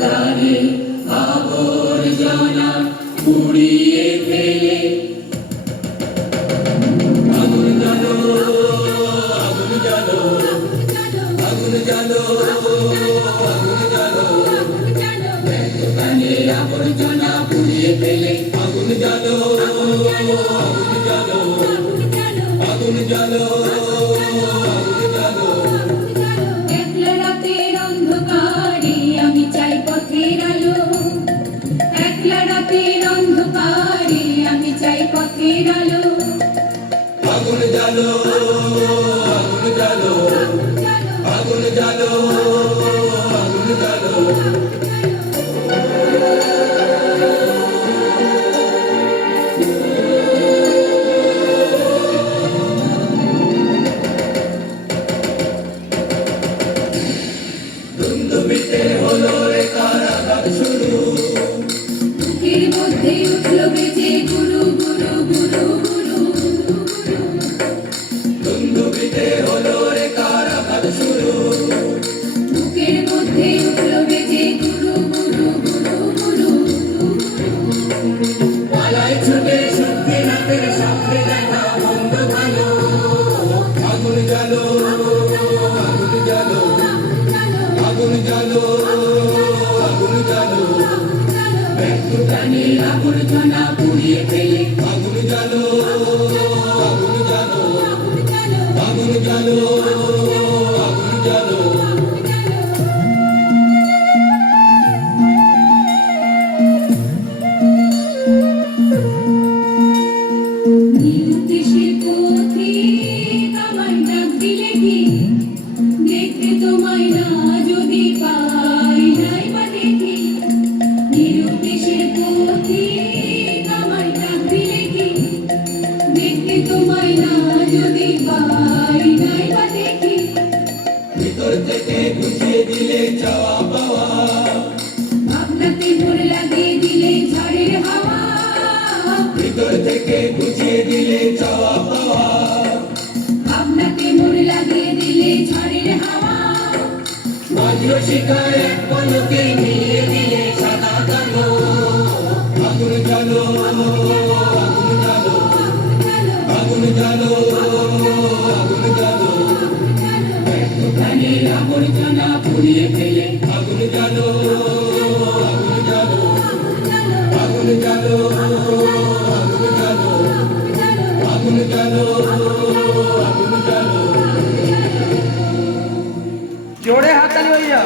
প্রাণে আবর্জনা পুড়িয়ে ফেলে আগুন জ্বালো আগুন জ্বালো আগুন জ্বালো আগুন জ্বালো প্রাণে আবর্জনা পুড়িয়ে ফেলে আগুন জ্বালো আগুন জ্বালো আগুন জ্বালো আগুন জ্বালো একলা রাতের অন্ধকারে আমি চাই পথের আলো একলা রাতের অন্ধকারে আমি চাই পথের আলো আগুন জ্বালো আগুন জ্বালো আগুন জ্বালো আগুন জ্বালো ধুন্ধুমিতে হলো রে কারাগার শুরু বুকের মধ্যে উঠলো বেজে গুরু গুরু গুরু গুরু ধুন্ধুমিতে হলো রে কারাগার শুরু বুকের মধ্যে উঠলো বেজে গুরু গুরু গুরু গুরু পালাই ছুটে সত্যি রাতের সামনে দেখা বন্ধ ভালো আগুন জ্বালো আগুন জ্বালো আগুন জ্বালো আগুন জ্বালো ব্যর্থ প্রাণীর আবর্জনা পুড়িয়ে ফেলে আগুন জ্বালো আগুন জ্বালো আগুন জ্বালো আগুন জ্বালো নিরুদ্দেশের পথিক আমায় ডাক দিলে কি দেখতে তোমায় না যদি পাই নাই বা দেখি নিরুদ্দেশের পথিক আমায় ডাক দিলে কি দেখতে তোমায় না যদি পাই নাই বা দেখি ভিতর থেকে বুঝিয়ে দিলে চাওয়া পাওয়া ভাবনাতে ভোর লাগিয়ে দিলে ঝড়ের হাওয়া ভিতর থেকে বুঝিয়ে দিলে চাওয়া পাওয়া ভাবনাতে মোড় লাগিয়ে দিলে ঝড়ের হাওয়া বজ্র শিখায় এক পলকে মিলিয়ে দিলে সাদা কালো আগুন জ্বালো আগুন জ্বালো আগুন জ্বালো আগুন জ্বালো ব্যর্থ প্রাণীর আবর্জনা পুড়িয়ে ফেলে আগুন জ্বালো আগুন জ্বালো আগুন জ্বালো আগুন জ্বালো আগুন জ্বালো আগুন জ্বালো জোরে হাততালি হইয়া